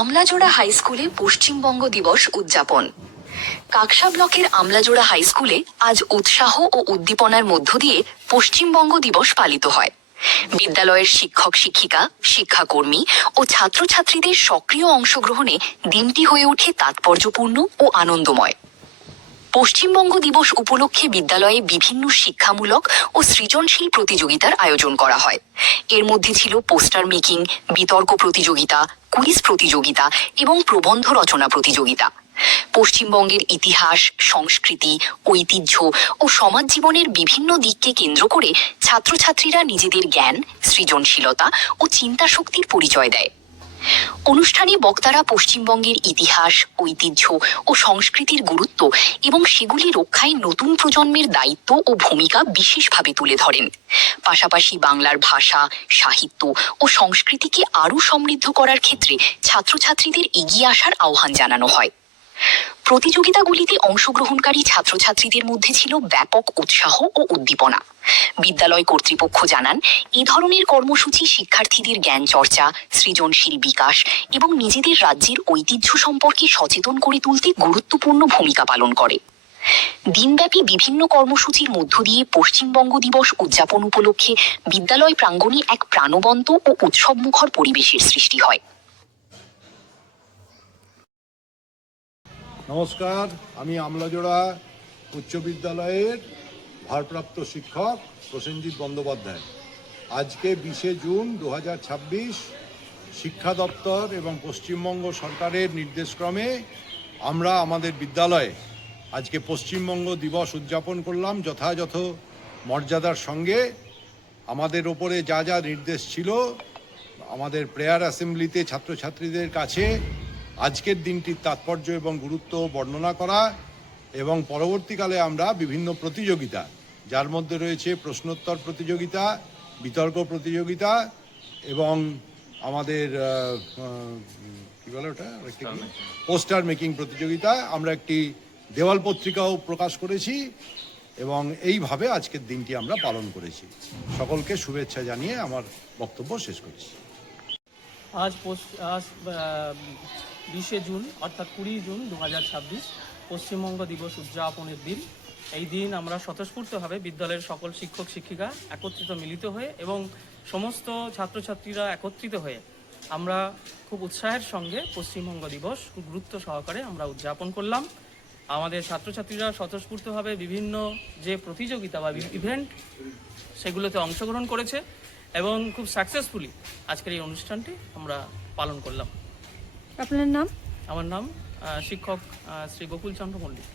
Amlajora high স্কুলে পশ্চিমবঙ্গ দিবস উদযাপন। কাকসা ব্লকের আমলাজোড়া হাই স্কুলে আজ উৎসাহ ও উদ্দীপনার মধ্য দিয়ে পশ্চিমবঙ্গ দিবস পালিত হয়। বিদ্যালয়ের শিক্ষক শিক্ষিকা, শিক্ষাকর্মী ও ছাত্রছাত্রীদের সক্রিয় অংশগ্রহণে দিনটি হয়ে ওঠে তাৎপর্যপূর্ণ ও আনন্দময়। পশ্চিমবঙ্গ দিবস উপলক্ষে বিদ্যালয়ে বিভিন্ন শিক্ষামূলক ও সৃজনশীল প্রতিযোগিতার আয়োজন করা হয়। এর মধ্যে ছিল পোস্টার মেকিং, বিতর্ক প্রতিযোগিতা, কুইজ প্রতিযোগিতা এবং প্রবন্ধ রচনা প্রতিযোগিতা। পশ্চিমবঙ্গের ইতিহাস, সংস্কৃতি, ঐতিহ্য ও সমাজ জীবনের বিভিন্ন দিককে কেন্দ্র করে ছাত্রছাত্রীরা নিজেদের জ্ঞান, সৃজনশীলতা ও চিন্তা শক্তির পরিচয় দেয়। অনুষ্ঠানে বক্তারা পশ্চিমবঙ্গের ইতিহাস, ঐতিহ্য ও সংস্কৃতির গুরুত্ব এবং সেগুলি রক্ষায় নতুন প্রজন্মের দায়িত্ব ও ভূমিকা বিশেষভাবে তুলে ধরেন। পাশাপাশি বাংলার ভাষা, সাহিত্য ও সংস্কৃতিকে আরও সমৃদ্ধ করার ক্ষেত্রে ছাত্রছাত্রীদের এগিয়ে আসার আহ্বান জানানো হয়। প্রতিযোগিতাগুলিতে অংশগ্রহণকারী ছাত্রছাত্রীদের মধ্যে ছিল ব্যাপক উৎসাহ ও উদ্দীপনা। বিদ্যালয় কর্তৃপক্ষ জানান, এই ধরনের কর্মসূচি শিক্ষার্থীদের জ্ঞান চর্চা, সৃজনশীল বিকাশ এবং নিজেদের রাজ্যের ঐতিহ্য সম্পর্কে সচেতন করে তুলতে গুরুত্বপূর্ণ ভূমিকা পালন করে। দিনব্যাপী বিভিন্ন কর্মসূচির মধ্য দিয়ে পশ্চিমবঙ্গ দিবস উদযাপন উপলক্ষে বিদ্যালয় প্রাঙ্গণে এক প্রাণবন্ত ও উৎসবমুখর পরিবেশের সৃষ্টি হয়। নমস্কার, আমি আমলাজোড়া উচ্চ বিদ্যালয়ের ভারপ্রাপ্ত শিক্ষক প্রসেনজিৎ বন্দ্যোপাধ্যায়। আজকে 20শে জুন 2026 শিক্ষা দপ্তর এবং পশ্চিমবঙ্গ সরকারের নির্দেশক্রমে আমরা আমাদের বিদ্যালয়ে আজকে পশ্চিমবঙ্গ দিবস উদযাপন করলাম যথাযথ মর্যাদার সঙ্গে। আমাদের ওপরে যা যা নির্দেশ ছিল, আমাদের প্রেয়ার অ্যাসেম্বলিতে ছাত্রছাত্রীদের কাছে আজকের দিনটির তাৎপর্য এবং গুরুত্ব বর্ণনা করা এবং পরবর্তীকালে আমরা বিভিন্ন প্রতিযোগিতা, যার মধ্যে রয়েছে প্রশ্নোত্তর প্রতিযোগিতা, বিতর্ক প্রতিযোগিতা এবং আমাদের কী বলে ওটা পোস্টার মেকিং প্রতিযোগিতা, আমরা একটি দেওয়াল পত্রিকাও প্রকাশ করেছি এবং এইভাবে আজকের দিনটি আমরা পালন করেছি। সকলকে শুভেচ্ছা জানিয়ে আমার বক্তব্য শেষ করছি। আজ 20শে জুন অর্থাৎ 20 জুন 2026 পশ্চিমবঙ্গ দিবস উদযাপনের দিন। এই দিন আমরা স্বতঃস্ফূর্তভাবে বিদ্যালয়ের সকল শিক্ষক শিক্ষিকা একত্রিত মিলিত হয়ে এবং সমস্ত ছাত্রছাত্রীরা একত্রিত হয়ে আমরা খুব উৎসাহের সঙ্গে পশ্চিমবঙ্গ দিবস গুরুত্ব সহকারে আমরা উদযাপন করলাম। আমাদের ছাত্রছাত্রীরা স্বতঃস্ফূর্তভাবে বিভিন্ন যে প্রতিযোগিতা বা ইভেন্ট সেগুলোতে অংশগ্রহণ করেছে এবং খুব সাকসেসফুলি আজকের এই অনুষ্ঠানটি আমরা পালন করলাম। আপনার নাম? আমার নাম শিক্ষক শ্রী গোকুল চন্দ্র মল্লিক।